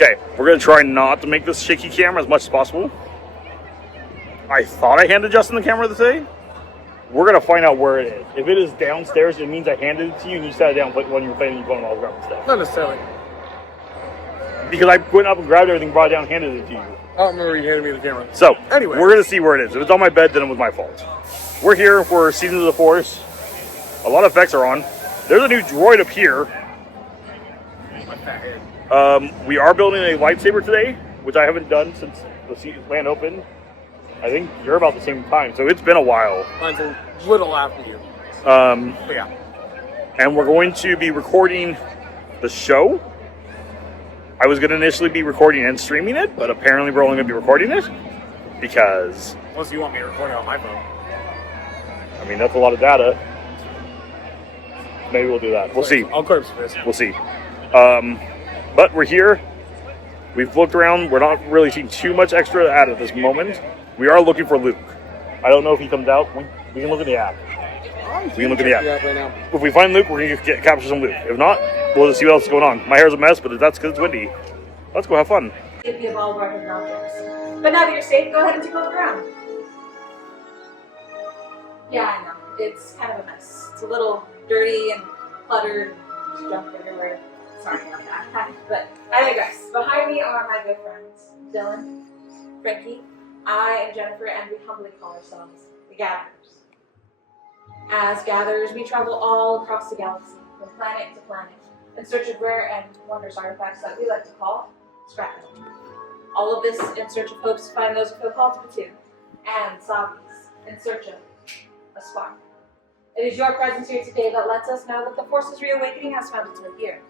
Okay, we're going to try not to make this shaky camera as much as possible. I thought I handed Justin the camera today. We're going to find out where it is. If it is downstairs, it means I handed it to you and you sat it down when you were playing and you put it all around stuff. Not necessarily. Because I went up and grabbed everything, brought it down, and handed it to you. I don't remember you handed me the camera. So, anyway, we're going to see where it is. If it's on my bed, then it was my fault. We're here for Seasons of the Force. A lot of effects are on. There's a new droid up here. We are building a lightsaber today, which I haven't done since the land opened. I think you're about the same time, so it's been a while. Mine's a little after you. But yeah. And we're going to be recording the show. I was going to initially be recording and streaming it, but apparently we're only going to be recording it because... Unless you want me to record it on my phone. I mean, that's a lot of data. Maybe we'll do that. We'll see. I'll corpse this. We'll see. But we're here. We've looked around. We're not really seeing too much extra to add at this moment. We are looking for Luke. I don't know if he comes out. We can look at the app. We can look at the app. Right now. If we find Luke, we're going to capture some Luke. If not, we'll just see what else is going on. My hair's a mess, but that's because it's windy. Let's go have fun. Safety of all of our hidden objects. But now that you're safe, go ahead and take a look around. Yeah, I know. It's kind of a mess. It's a little dirty and cluttered. There's junk everywhere. Sorry about that. But I digress. Behind me are my good friends, Dylan, Frankie, I, and Jennifer, and we humbly call ourselves the Gatherers. As gatherers, we travel all across the galaxy, from planet to planet, in search of rare and wondrous artifacts that we like to call scrap metal. All of this in search of hopes to find those who feel called to pursue, and Savi's in search of a spark. It is your presence here today that lets us know that the Force's reawakening has found its way here.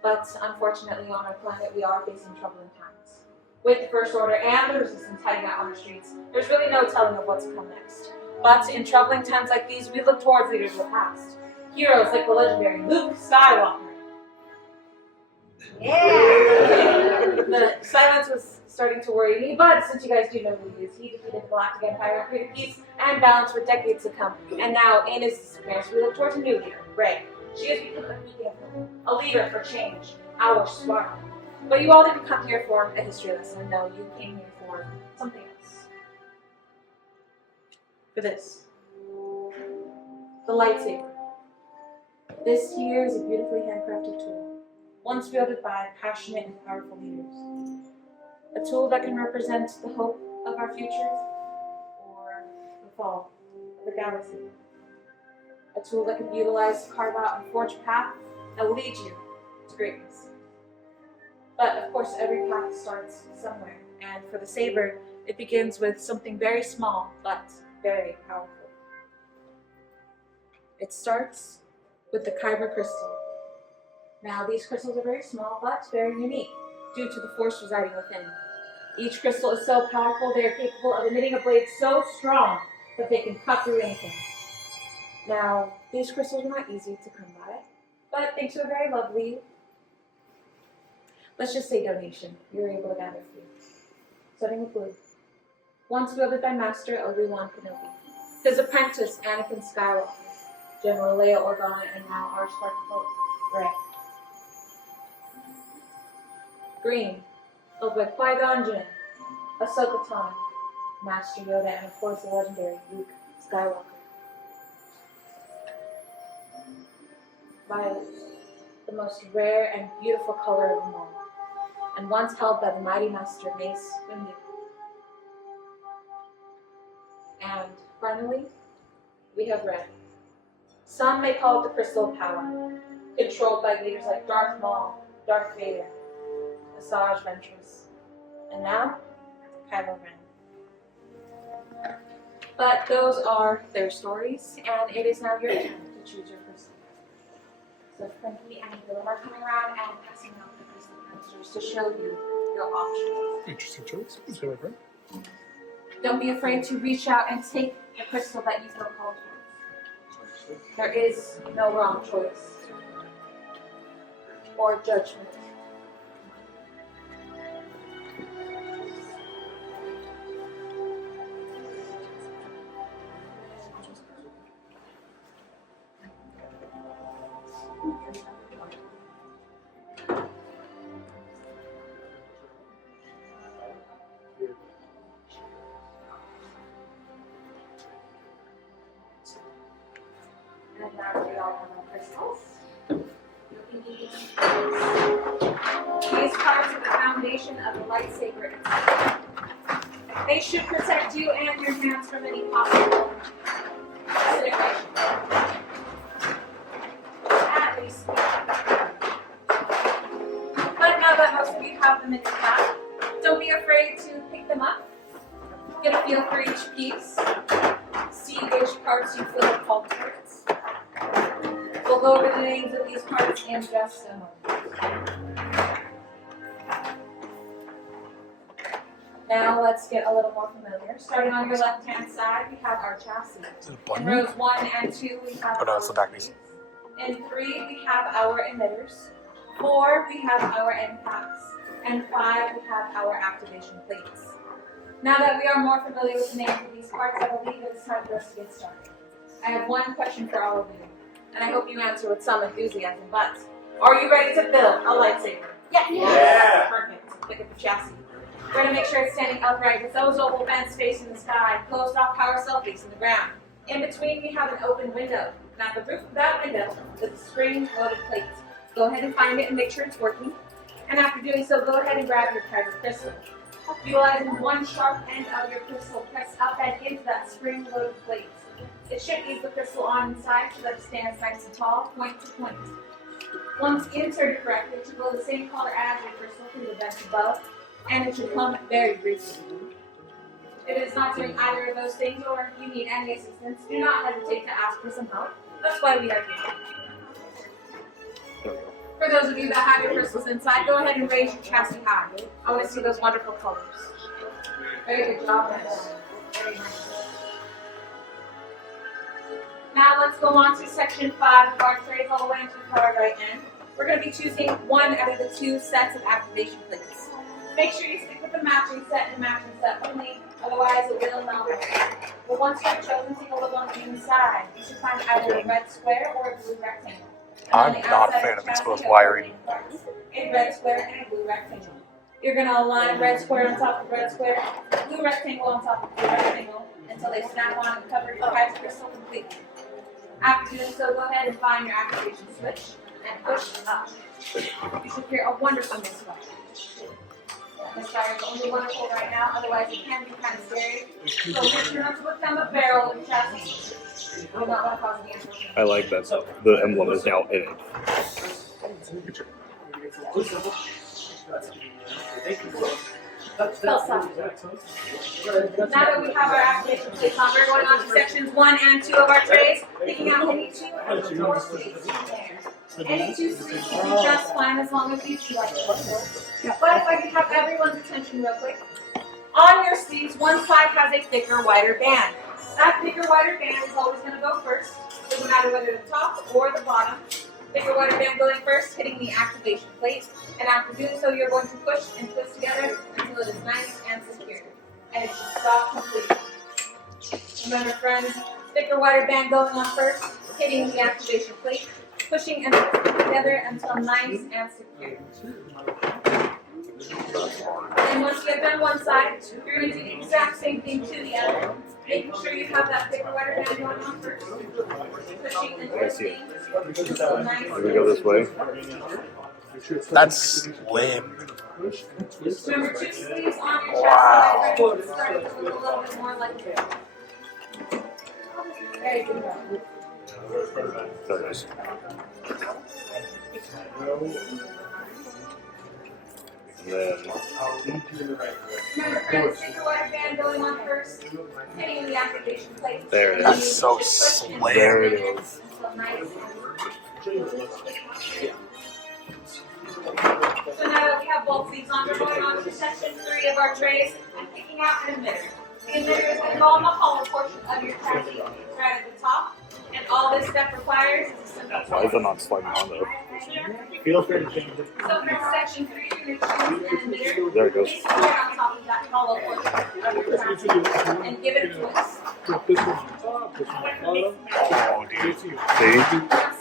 But unfortunately, on our planet, we are facing troubling times. With the First Order and the Resistance hiding out on the streets, there's really no telling of what's to come next. But in troubling times like these, we look towards leaders of the past. Heroes like the legendary Luke Skywalker. Yeah! The silence was starting to worry me, but since you guys do know who he is, he defeated the Galactic Empire and created peace and balance for decades to come. And now, in his disappearance, we look towards a new leader, Rey. She has become a beacon of hope, a leader for change, our spark. But you all didn't come here for a history lesson. No, you came here for something else. For this. The lightsaber. This here is a beautifully handcrafted tool, once wielded by passionate and powerful leaders. A tool that can represent the hope of our future or the fall of the galaxy. A tool that can be utilized to carve out and forge a path that will lead you to greatness. But of course, every path starts somewhere, and for the saber, it begins with something very small but very powerful. It starts with the kyber crystal. Now, these crystals are very small but very unique due to the force residing within. Each crystal is so powerful they are capable of emitting a blade so strong that they can cut through anything. Now, these crystals are not easy to come by, but thanks to a very lovely, let's just say donation, you were able to gather a few. Starting with blue. Once wielded by Master Obi-Wan Kenobi. His apprentice, Anakin Skywalker. General Leia Organa, and now our spark of hope, Rey. Green. Held by Qui-Gon Jinn, Ahsoka Tano, Master Yoda, and of course the legendary Luke Skywalker. Violet, the most rare and beautiful color of them all, and once held by the mighty Master Mace Windu. And finally, we have red. Some may call it the Crystal of Power, controlled by leaders like Darth Maul, Darth Vader, Asajj Ventress, and now, Kylo Ren. But those are their stories, and it is now your turn to choose your crystal. So Frankie and Dylan are coming around and passing out the crystal canisters to show you your options. Interesting choice. Let's go, my friend. Don't be afraid to reach out and take the crystal that you feel called towards. There is no wrong choice or judgment. after we all have our crystals. These cards are the foundation of the lightsaber itself. They should protect you and your hands from any possible disintegration. At least. But now that most of you have them in your pack, don't be afraid to pick them up. Get a feel for each piece. See which parts you feel are called towards. We'll go over the names of these parts in just a moment. Now let's get a little more familiar. Starting on your left-hand side, we have our chassis. In rows 1 and 2, we have no, it's the back piece. In 3, we have our emitters. 4, we have our end packs. And 5, we have our activation plates. Now that we are more familiar with the names of these parts, I believe it's time for us to get started. I have one question for all of you, and I hope you answer with some enthusiasm, but are you ready to build a lightsaber? Yes! Yeah. Perfect. Pick up the chassis. We're going to make sure it's standing upright with those oval vents facing the sky, closed off power cell facing the ground. In between, we have an open window. And at the roof of that window is a spring-loaded plate. Go ahead and find it and make sure it's working. And after doing so, go ahead and grab your treasure crystal. Utilizing one sharp end of your crystal, press up and into that spring-loaded plate. It should ease the crystal on inside so that it stands nice and tall, point to point. Once inserted correctly, it should glow the same color as your crystal through the vents above, and it should come very briefly. If it is not doing either of those things, or if you need any assistance, do not hesitate to ask for some help. That's why we are here. For those of you that have your crystals inside, go ahead and raise your chassis high. I want to see those wonderful colors. Very good job, guys. Very nice. Now let's go on to section 5 of our trays all the way into the far right end. We're going to be choosing one out of the 2 sets of activation plates. Make sure you stick with the matching set and matching set only, otherwise it will not work. But once you have chosen, take a look on the inside. You should find either a red square or a blue rectangle. I'm not a fan of exposed wiring. A red square and a blue rectangle. You're going to align red square on top of red square, blue rectangle on top of blue rectangle, until they snap on and cover your guy's crystal completely. After doing so, go ahead and find your activation switch and push up. You should hear a wonderful misfire. Misfire is only wonderful right now, otherwise it can be kind of scary. So make sure not to put down the barrel of your chassis. You do not want to cause any unfortunate. I like that the emblem is now in it. Spell Saga. Now that we have our activation plates on, we're going on to sections 1 and 2 of our trays, picking out any 2 of the 4 sleeves in there. Any 2 sleeves will be just fine as long as you two like it. But if I could have everyone's attention real quick. On your sleeves, one side has a thicker, wider band. That thicker, wider band is always going to go first. It doesn't matter whether the top or the bottom. Thicker, wider band going first, hitting the activation plate. And after doing so, you're going to push and twist together until it is nice and secure. And it should stop completely. Remember, friends, thicker, wider band going on first, hitting the activation plate, pushing and twisting together until nice and secure. And once you have done one side, you're going to do the exact same thing to the other. Making sure you have that thicker, wider band going on first. Pushing and twisting until nice. Let me go this way. That's slim. Remember, 2 sleeves on your chest. Wow. Start to look a little bit more like this. Very good. There it is. And then Remember, friends, thicker, wider band going on first. Hitting the activation plate. There it is. That's so slim. There it is. So now that we have both sleeves on, we're going on to section 3 of our trays and picking out an emitter. The emitter is going to go on the hollow portion of your chassis, right at the top. And all this step requires is a simple why is it not sliding on though? Feel free to change it. So for section 3, you're going to choose an emitter. There it goes. Place it right on top of that hollow portion of your chassis and give it a twist. Put this one on top, this one on bottom. Oh, dude.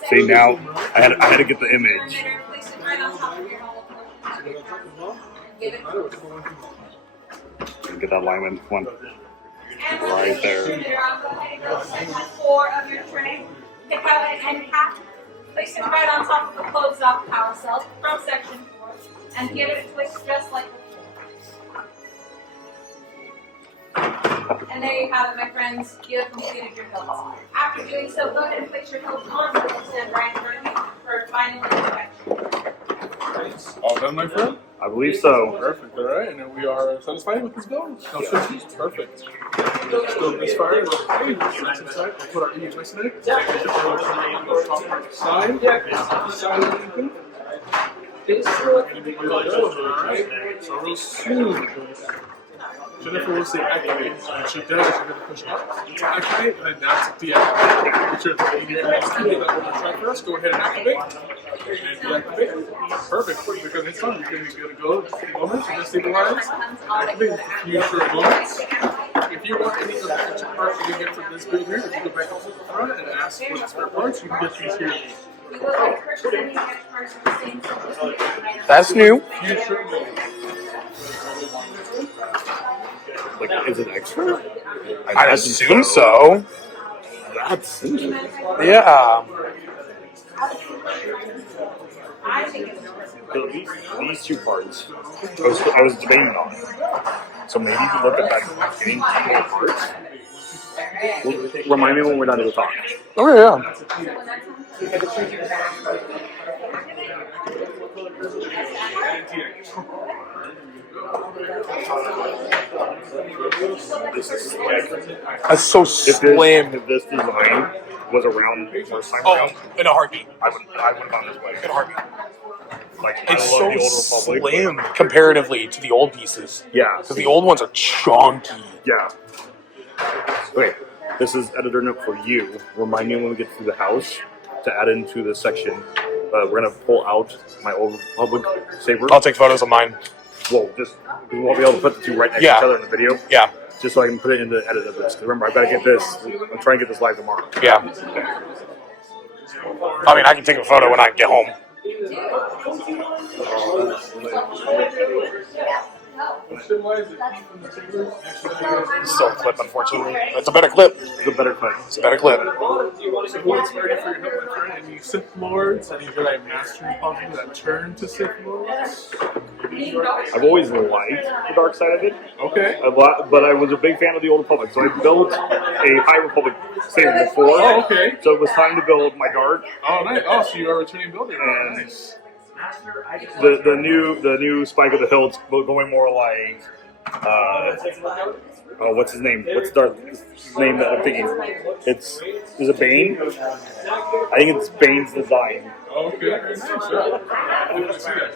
See, now I had to get the image. Emitter, place it right on top of your hollow portion of your chassis and give it a twist. Get that alignment. Come on. And Right there. go ahead and go to section 4 of your tray. pick out an end cap, place it right on top of the closed-off carousel from section 4, and give it a twist just like before. And there you have it, my friends. You have completed your hilts. After doing so, go ahead and place your hilts on so you stand right in front of you for final inspection. All done, my friend? I believe so. Perfect, alright. And then we are satisfied with this build. No switches. Perfect. Let's go this far. Okay, nice inside. We'll put our E nice in it. Top part side. Side of anything. Alright. So real soon. Jennifer will say activate. When she does, you're going to push up to activate, and then that's deactivate. Which is the that will try for us. Go ahead and activate. And deactivate. Perfect. Because it's done. You're going to go to the moment and stabilize. Activate with a few short moments. If you want any of the extra parts you can get from this build here, if you go back up to the front and ask for the spare parts, you can get these here. That's new. Few short moments. Like, is it extra? I assume so. That's interesting. Yeah. I think it's So these two parts, I was debating on. So maybe you can look at that getting two more parts. Remind me when we're done to talk. Oh, yeah. This is like, That's so slim. if this design was around the first time Oh, around, in a heartbeat. I would have gone this way. In a heartbeat. Like, It's I love so the Old Republic. slim comparatively to the old pieces. Yeah. Because the old ones are chunky. Yeah. Okay, this is editor note for you. Remind me when we get through the house to add into this section. We're gonna pull out my Old Republic saber. I'll take photos of mine. Well, just we won't be able to put the two right next to each other in the video. Yeah. Just so I can put it in the edit of this. 'Cause remember, I've got to get this. I'm trying to get this live tomorrow. Yeah. I mean, I can take a photo when I get home. It's still a clip, unfortunately. It's a better clip. It's a better clip. It's a better clip. So what's ready for your help, my friend? Any Sith Lords? Any Jedi Masters possibly that turn to Sith Lords? I've always liked the dark side of it, Okay. but I was a big fan of the Old Republic, so I built a High Republic saber before. Oh, okay. So it was time to build my dark. Oh, nice. Oh, so you are a returning builder. And Nice. the new Spike of the Hills going more like oh, what's his name? What's Darth's name that I'm thinking? Is it Bane? I think it's Bane's design. Okay. Very nice. Yeah. I didn't see that.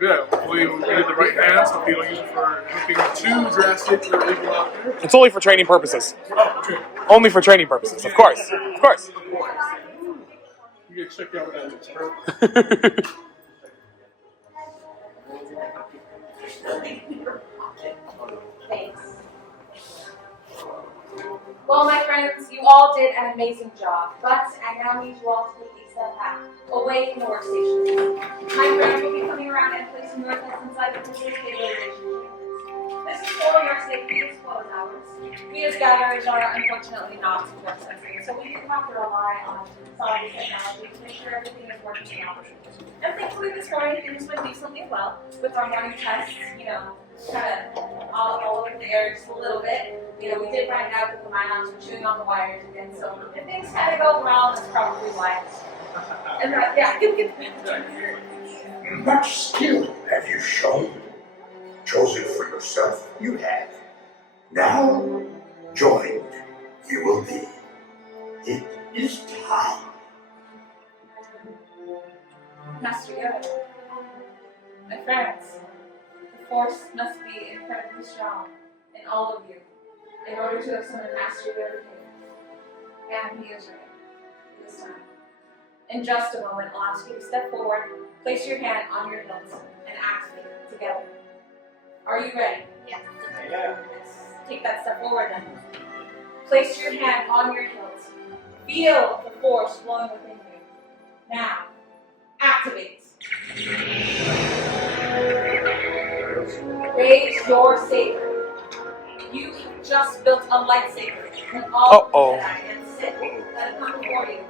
Yeah, hopefully we get the right hands so we don't use it for anything too drastic or evil out there. It's only for training purposes. Okay. Only for training purposes, of course. Of course. You can check out what that is. Thanks. Well, my friends, you all did an amazing job, but I now need you all to take a step back, away from the workstation. My friends will be coming around and placing your heads inside the facilitator. This is for your safety as well as ours. We as gatherers are unfortunately not force sensitive, so we do have to rely on Savi's technology to make sure everything is working out. And thankfully this morning things went decently well with our morning tests, kind of all over the air just a little bit. We did find out that the Minons were chewing on the wires again, so if things kind of go wrong, that's probably why. And yeah, Much skill have you shown. Chosen for yourself, you have. Now, joined, you will be. It is time. Master Yoda, my friends, the Force must be incredibly strong in all of you in order to have summoned Master Yoda here. And he is ready this time. In just a moment, I'll ask you to step forward, place your hand on your hilt, and activate it together. Are you ready? Yes. Take that step forward then. Place your hand on your hilt. Feel the force flowing within you. Now, activate. Raise your saber. You just built a lightsaber with all Uh-oh. Jedi and Sith Sith that have come before you.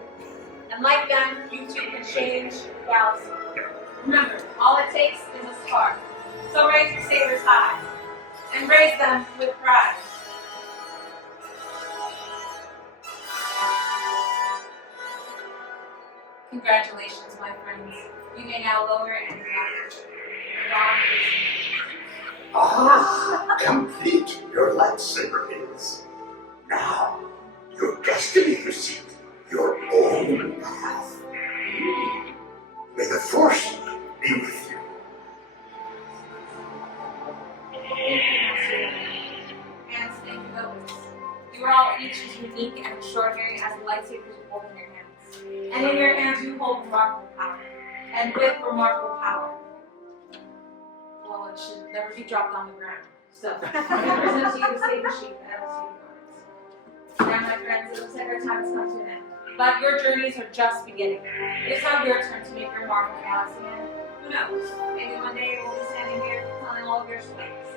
And like them, you too can change the galaxy. Remember, all it takes is a spark. So raise your sabers high, and raise them with pride. Congratulations, my friends. You may now lower and launch. Dawn is Ah, complete your lightsaber is. Now, your destiny is seek your own path. May the Force be with you. and thank you both. You are all each as unique and extraordinary as the lightsabers you hold in your hands. And in your hands you hold remarkable power. And with remarkable power, well, it should never be dropped on the ground. So, I present to you the saber sheath and the saber guards. Now, my friends, it looks like our time has come to an end. But your journeys are just beginning. It is now your turn to make your mark in the galaxy, and who knows? Maybe one day we'll be standing here telling all of your stories.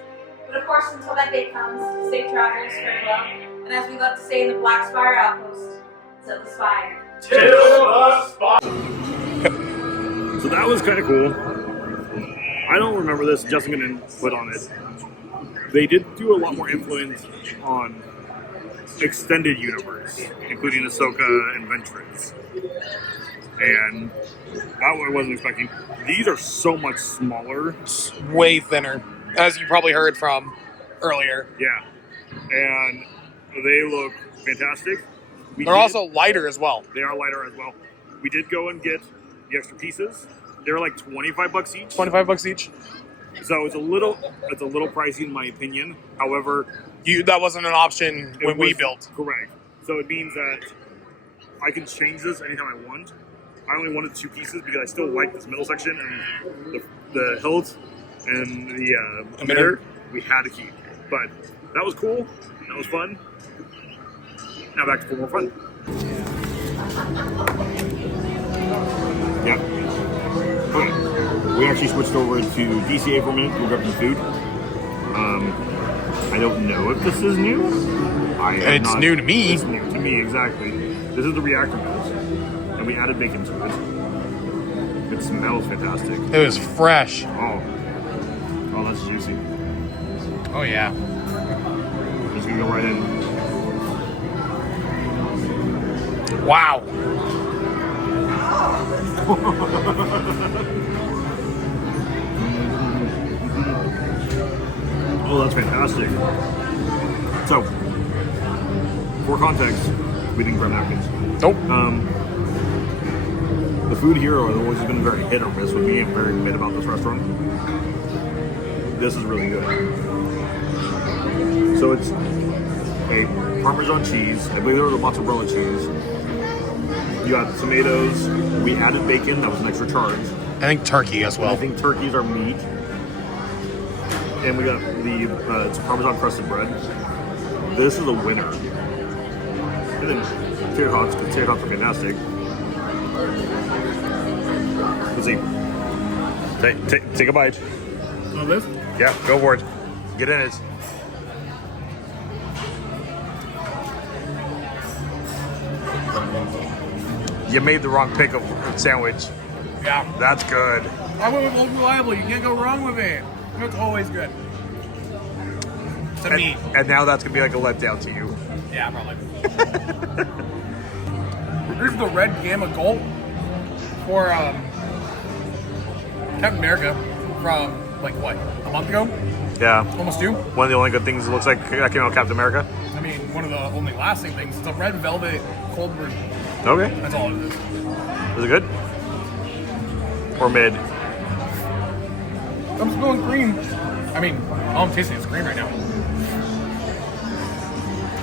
But of course, until that day comes, safe travels, farewell, and as we love to say in the Black Spire Outpost, till the spire. So that was kind of cool. I don't remember this. Justin didn't put on it. They did do a lot more influence on extended universe, including Ahsoka and Ventress. And that I wasn't expecting. These are so much smaller. Way thinner, as you probably heard from earlier. Yeah. And they look fantastic. They're also lighter as well. They are lighter as well. We did go and get the extra pieces. They're like $25 each. $25 each. So it's a little pricey in my opinion. However, That wasn't an option when we was built. Correct. So it means that I can change this anytime I want. I only wanted 2 pieces because I still like this middle section and the hilt and the emitter we had to keep. But that was cool. That was fun. Now back to more fun. Yeah. Okay. We actually switched over to DCA for a minute. We'll grab some food. I don't know if this is new. It's new to me. It's new to me, exactly. This is the reactor meals. And we added bacon to it. It smells fantastic. It was fresh. Oh, that's juicy. Oh, yeah. Just gonna go right in. Wow. Oh, that's fantastic. So, for context, we didn't grab napkins. Nope. The food here has always been very hit or miss with me. I'm very mid about this restaurant. This is really good. So it's a Parmesan cheese. I believe there was a mozzarella cheese. You got tomatoes. We added bacon. That was an extra charge. I think turkey as well. I think turkeys are meat. And we got the it's Parmesan crusted bread. This is a winner. And then potato tots, because potato tots are fantastic. Let's see. Take a bite. On this? Yeah, go for it. Get in it. You made the wrong pick of sandwich. Yeah. That's good. I went with Old Reliable. You can't go wrong with it. It's always good. To me. And now that's gonna be like a letdown to you. Yeah, probably. Here's the red Gamma Gold for Captain America from, like, what, a month ago? Yeah. Almost 2. One of the only good things it looks like that came out of Captain America. I mean, one of the only lasting things. It's a red velvet cold version. Okay. That's all it is. Is it good? Or mid? I'm spilling cream. I mean, all I'm tasting is cream right now.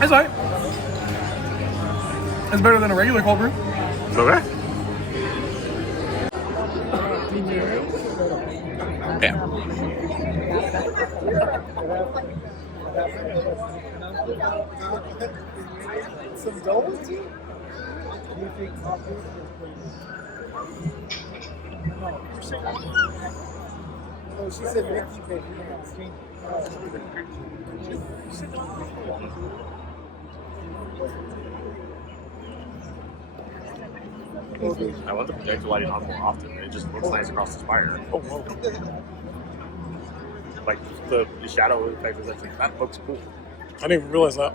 It's alright. It's better than a regular cold brew. Okay. Yeah. Some gold? Do you think coffee is Oh, she said Ricky paid for I want the projector lighting on more often. It just looks nice across the spire. Oh, whoa. Like the shadow effect is actually that looks cool. I didn't even realize that.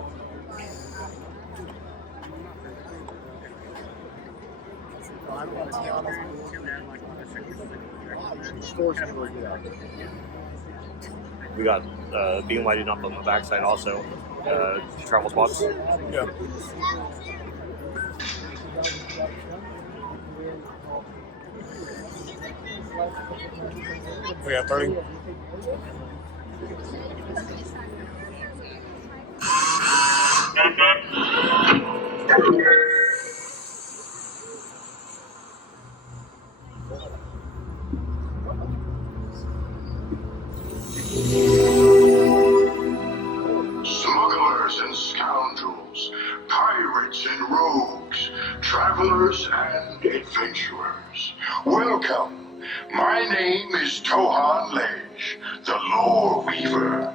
We got beam lighting up on the backside also. Travel spots. Yeah. We got 30. Smugglers and scoundrels, pirates and rogues, travelers and adventurers. Welcome. My name is Tohan Lej, the Lore Weaver.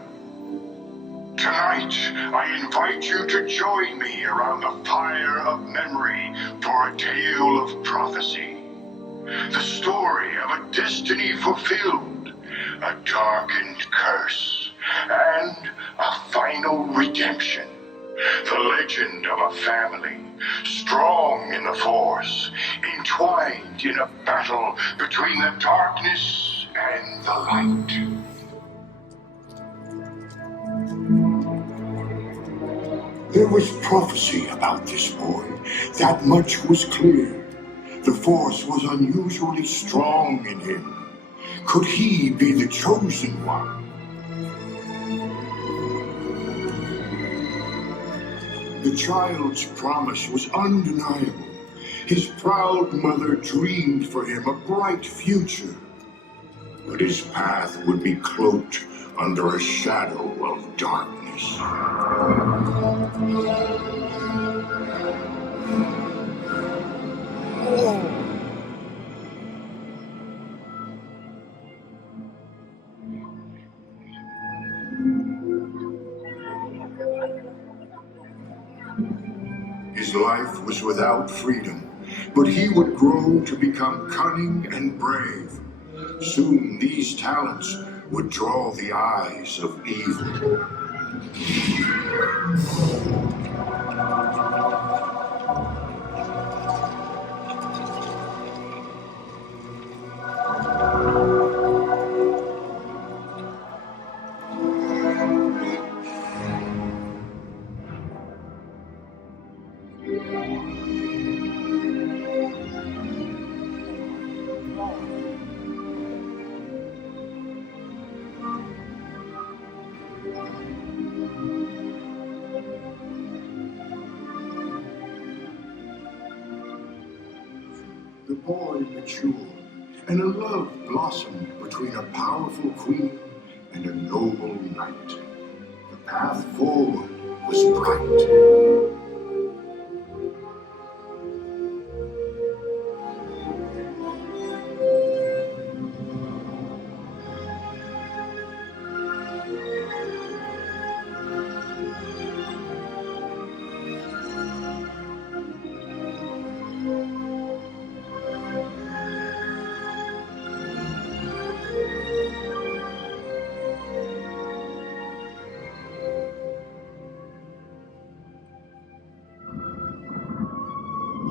Tonight, I invite you to join me around the fire of memory for a tale of prophecy. The story of a destiny fulfilled, a darkened curse, and a final redemption. The legend of a family, strong in the Force, entwined in a battle between the darkness and the light. There was prophecy about this boy. That much was clear. The Force was unusually strong in him. Could he be the chosen one? The child's promise was undeniable. His proud mother dreamed for him a bright future. But his path would be cloaked under a shadow of darkness. His life was without freedom, but he would grow to become cunning and brave. Soon these talents would draw the eyes of evil. The boy matured, and a love blossomed between a powerful queen and a noble knight. The path forward was bright.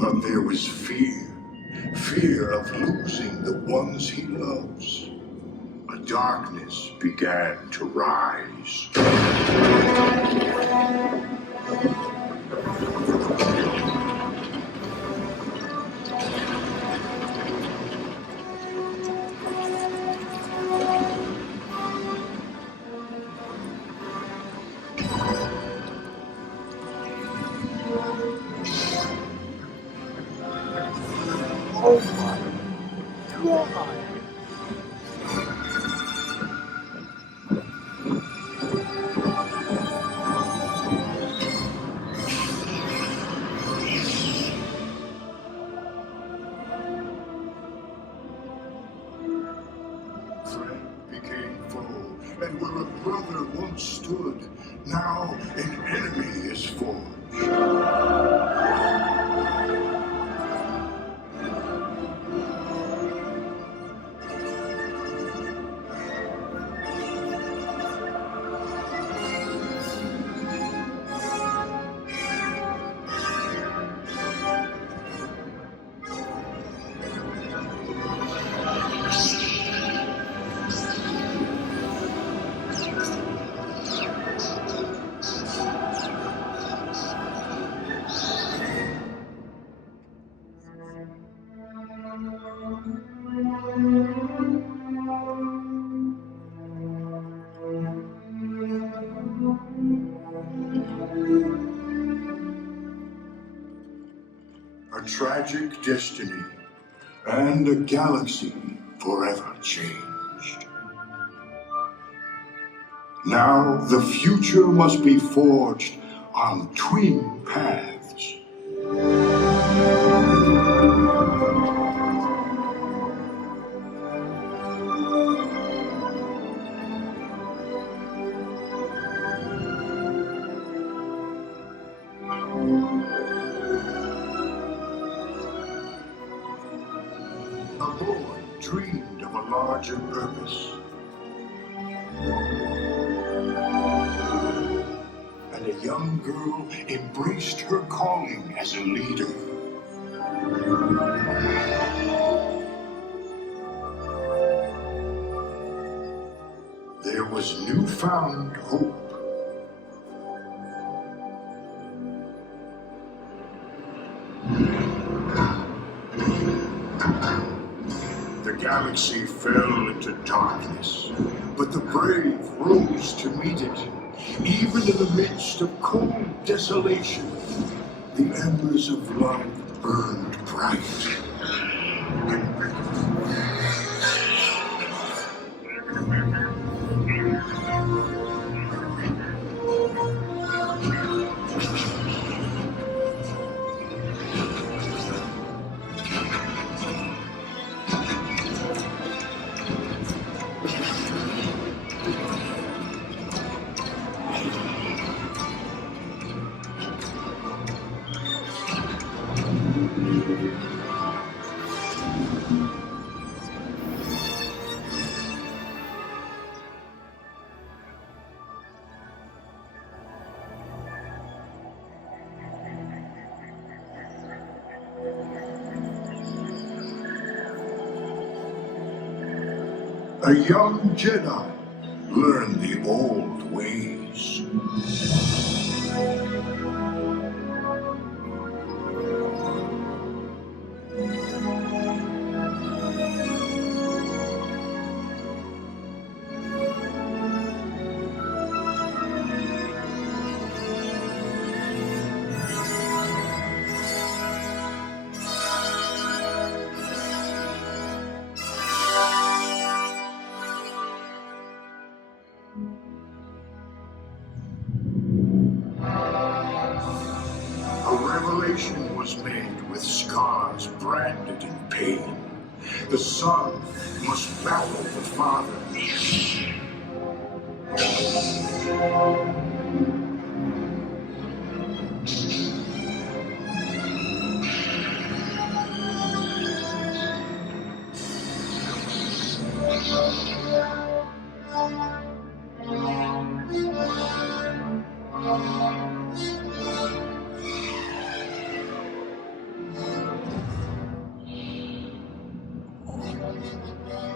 But there was fear of losing the ones he loves. A darkness began to rise. Oh my God. Friend became foe, and where a brother once stood, now an enemy is forged. a tragic destiny, and a galaxy forever changed. Now the future must be forged on twin paths. A boy dreamed of a larger purpose. And a young girl embraced her calling as a leader. There was newfound hope. The galaxy fell into darkness, but the brave rose to meet it. Even in the midst of cold desolation, the embers of love burned bright. A young Jedi learned the old ways. A revelation was made with scars branded in pain. The son must battle the father.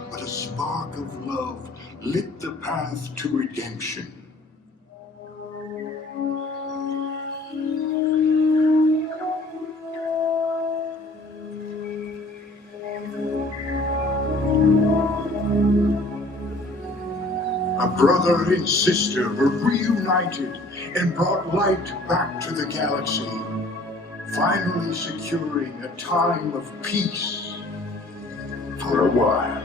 But a spark of love lit the path to redemption. A brother and sister were reunited and brought light back to the galaxy, finally securing a time of peace for a while.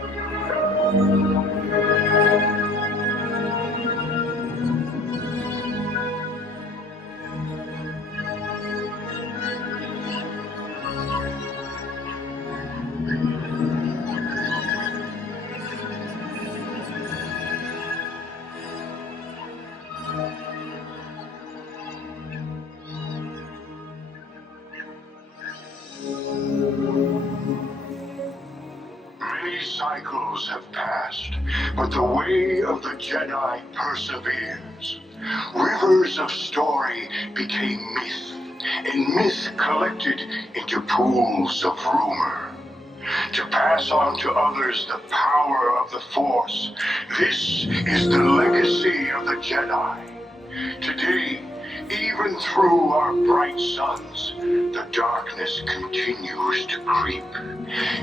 Many cycles have passed, but the way of the Jedi perseveres. Rivers of story became myth, and myth collected into pools of rumor. To pass on to others the power of the Force, this is the legacy of the Jedi. Today, even through our bright suns, the darkness continues to creep.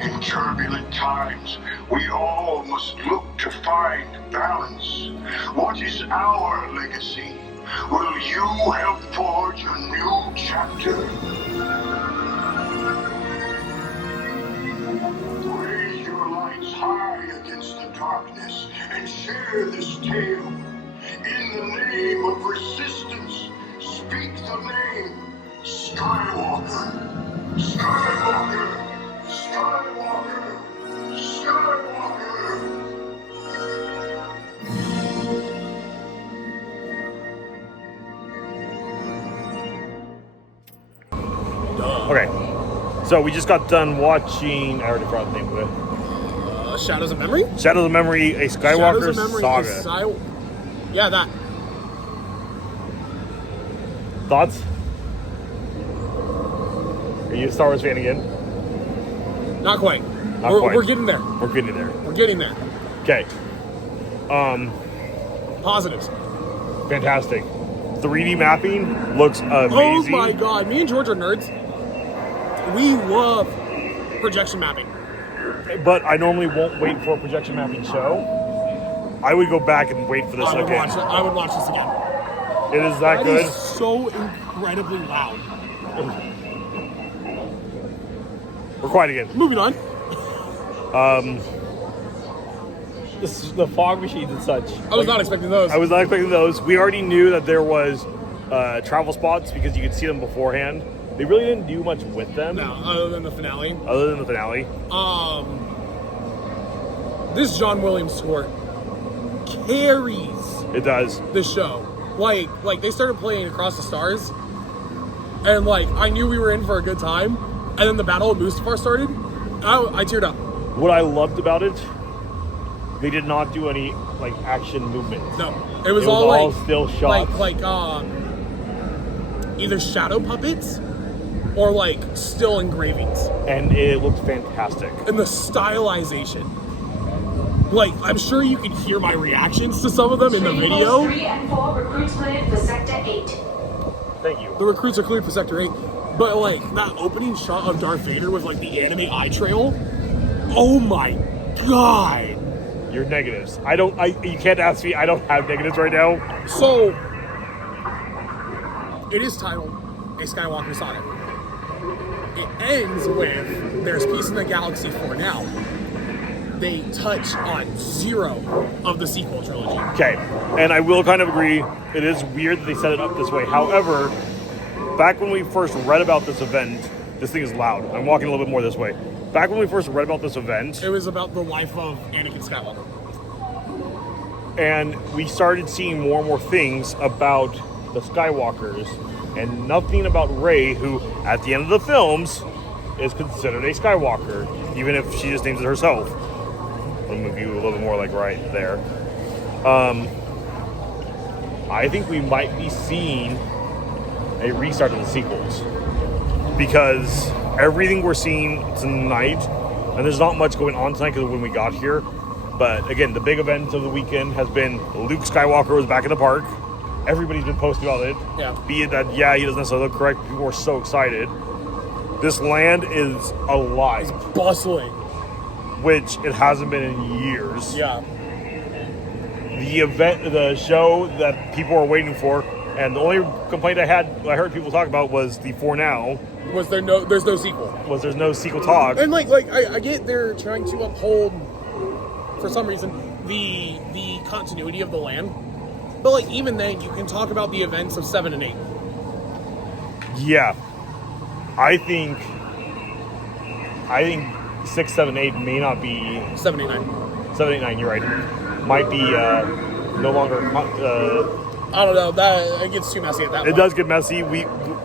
In turbulent times, we all must look to find balance. What is our legacy? Will you help forge a new chapter? darkness and share this tale. In the name of resistance, speak the name Skywalker. Skywalker. Skywalker. Skywalker. Okay, so we just got done watching. I already forgot the name of it. Shadows of Memory? Shadows of Memory, a Skywalker saga. Yeah, that. Thoughts? Are you a Star Wars fan again? Not quite. Not quite. We're getting there. We're getting there. We're getting there. Okay. Positives. Fantastic. 3D mapping looks amazing. Oh my god, me and George are nerds. We love projection mapping. But I normally won't wait for a projection mapping show. I would go back and wait for this again. I would watch this again. It is that good. It is so incredibly loud. We're quiet again. Moving on. The fog machines and such. I was not expecting those. I was not expecting those. We already knew that there was travel spots because you could see them beforehand. They really didn't do much with them. No, other than the finale. This John Williams score carries It does. the show. Like they started playing Across the Stars, and like I knew we were in for a good time. And then the Battle of Mustafar started. I teared up. What I loved about it, they did not do any like action movement. No, it was all like still shots. like either shadow puppets or like still engravings. And it looked fantastic. And the stylization. Like, I'm sure you can hear my reactions to some of them in the video. 3 and 4 recruits cleared for Sector 8. Thank you. The recruits are cleared for Sector 8. But like, that opening shot of Darth Vader with like the anime eye trail. Oh my god. Your negatives. You can't ask me. I don't have negatives right now. So, it is titled A Skywalker Saga. It ends with there's peace in the galaxy for now. They touch on 0 of the sequel trilogy. Okay, and I will kind of agree. It is weird that they set it up this way. However, back when we first read about this event, this thing is loud. I'm walking a little bit more this way. Back when we first read about this event, It was about the life of Anakin Skywalker. and we started seeing more and more things about the Skywalkers, and nothing about Rey, who at the end of the films is considered a Skywalker, even if she just names it herself. I'll move you a little bit more like right there. I think we might be seeing a restart of the sequels, because everything we're seeing tonight, and there's not much going on tonight because when we got here, but again, the big event of the weekend has been Luke Skywalker was back in the park. Everybody's been posting about it. Yeah. Be it that, he doesn't necessarily look correct. People are so excited. This land is alive, Bustling. which it hasn't been in years. Yeah. The show that people are waiting for, and the only complaint I heard people talk about was the For Now, There's no sequel. was there's no sequel talk. And I get they're trying to uphold, for some reason, the continuity of the land. But like even then, you can talk about the events of 7 and 8. Yeah. I think 6, 7, 8 may not be 7, 8, 9. 7, 8, 9. You're right. Might be no longer. I don't know. That it gets too messy at that point. It does get messy.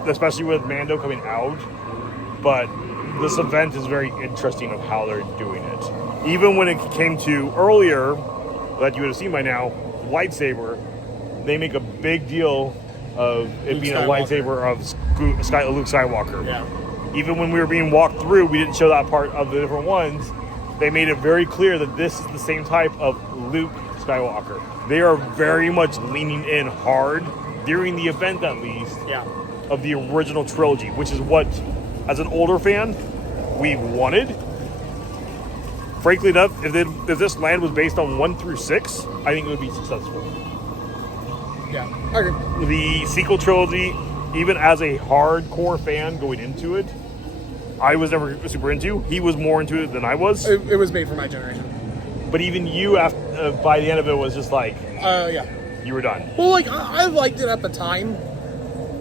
Especially with Mando coming out, but this event is very interesting of how they're doing it. Even when it came to earlier, that you would have seen by now, lightsaber, they make a big deal of it Luke being Skywalker. a lightsaber of Luke Skywalker. Yeah. Even when we were being walked through, we didn't show that part of the different ones. They made it very clear that this is the same type of Luke Skywalker. They are very much leaning in hard during the event, at least, Yeah. of the original trilogy, which is what, as an older fan, we wanted. Frankly enough, if this land was based on 1 through 6, I think it would be successful. Yeah. I agree. The sequel trilogy, even as a hardcore fan going into it, I was never super into. He was more into it than I was. It was made for my generation. But even you, after by the end of it, was just like Yeah. you were done. Well, like, I liked it at the time.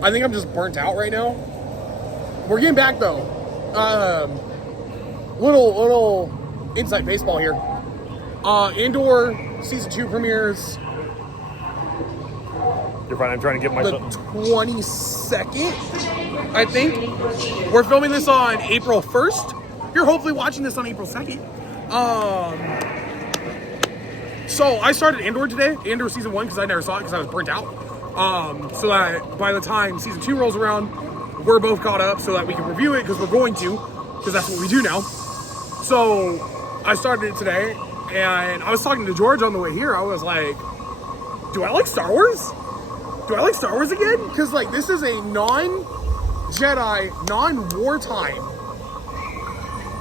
I think I'm just burnt out right now. We're getting back, though. Little inside baseball here. Andor Season 2 premieres You're fine. I'm trying to get my. the 22nd, I think. We're filming this on April 1st. You're hopefully watching this on April 2nd. So I started Andor today, Andor Season 1, because I never saw it because I was burnt out. So that by the time Season 2 rolls around, we're both caught up so that we can review it, because we're going to, because that's what we do now. So I started it today, and I was talking to George on the way here. I was like, do I like Star Wars? Do I like Star Wars again? Because, like, this is a non-Jedi, non-wartime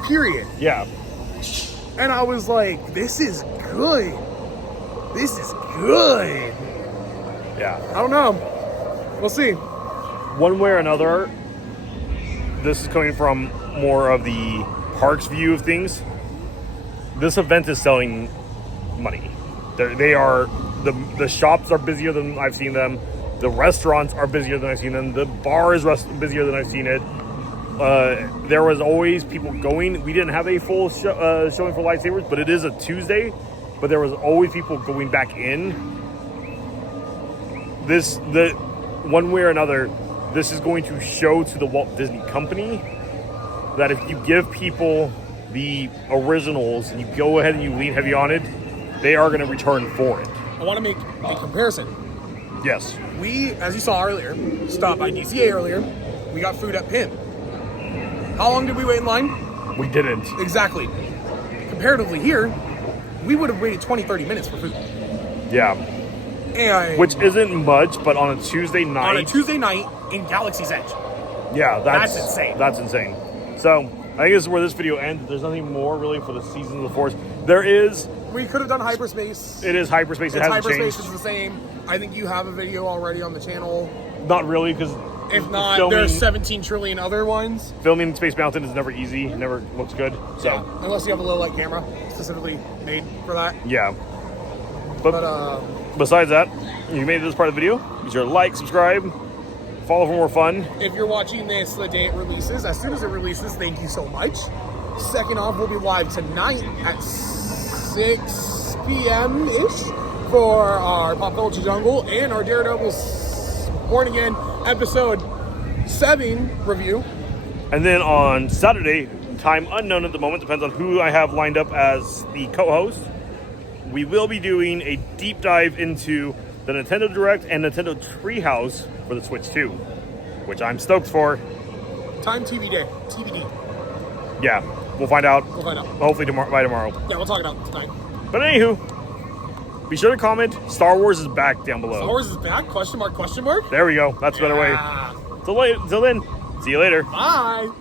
period. Yeah. And I was like, this is good. This is good. Yeah. I don't know. We'll see. One way or another, this is coming from more of the parks view of things. This event is selling money. They are the shops are busier than I've seen them. The restaurants are busier than I've seen them. The bar is busier than I've seen it. There was always people going. We didn't have a full showing for lightsabers, but it is a Tuesday. But there was always people going back in. One way or another, this is going to show to the Walt Disney Company that if you give people the originals and you go ahead and you lean heavy on it, they are going to return for it. I want to make a comparison. Yes. We, as you saw earlier, stopped by DCA earlier. We got food at Pin. How long did we wait in line? We didn't. Exactly. Comparatively here, we would have waited 20, 30 minutes for food. Yeah. And Which isn't much, but on a Tuesday night. on a Tuesday night in Galaxy's Edge. Yeah, That's insane. That's insane. So, I think this is where this video ends. There's nothing more really for the Seasons of the Force. There is. We could have done hyperspace. It is hyperspace. It hasn't hyperspace changed. is the same. I think you have a video already on the channel. Not really, because If not, there's 17 trillion other ones. filming Space Mountain is never easy. It never looks good. So, Yeah, unless you have a low light camera specifically made for that. yeah. But besides that, if you made it to this part of the video, be sure to like, subscribe, follow for more fun. If you're watching this the day it releases, as soon as it releases, thank you so much. Second off, we'll be live tonight at 6 p.m.-ish for our Pop Culture Jungle and our Daredevil Born Again episode 7 review. And then on Saturday, time unknown at the moment, depends on who I have lined up as the co-host, we will be doing a deep dive into the Nintendo Direct and Nintendo Treehouse for the Switch 2, which I'm stoked for. Time TV day. TBD. Yeah, we'll find out. We'll find out. Hopefully by tomorrow. Yeah, we'll talk about it tonight. But anywho, be sure to comment. Star Wars is back down below. Star Wars is back? Question mark, question mark? There we go. That's a better way. Yeah. Till then, see you later. Bye.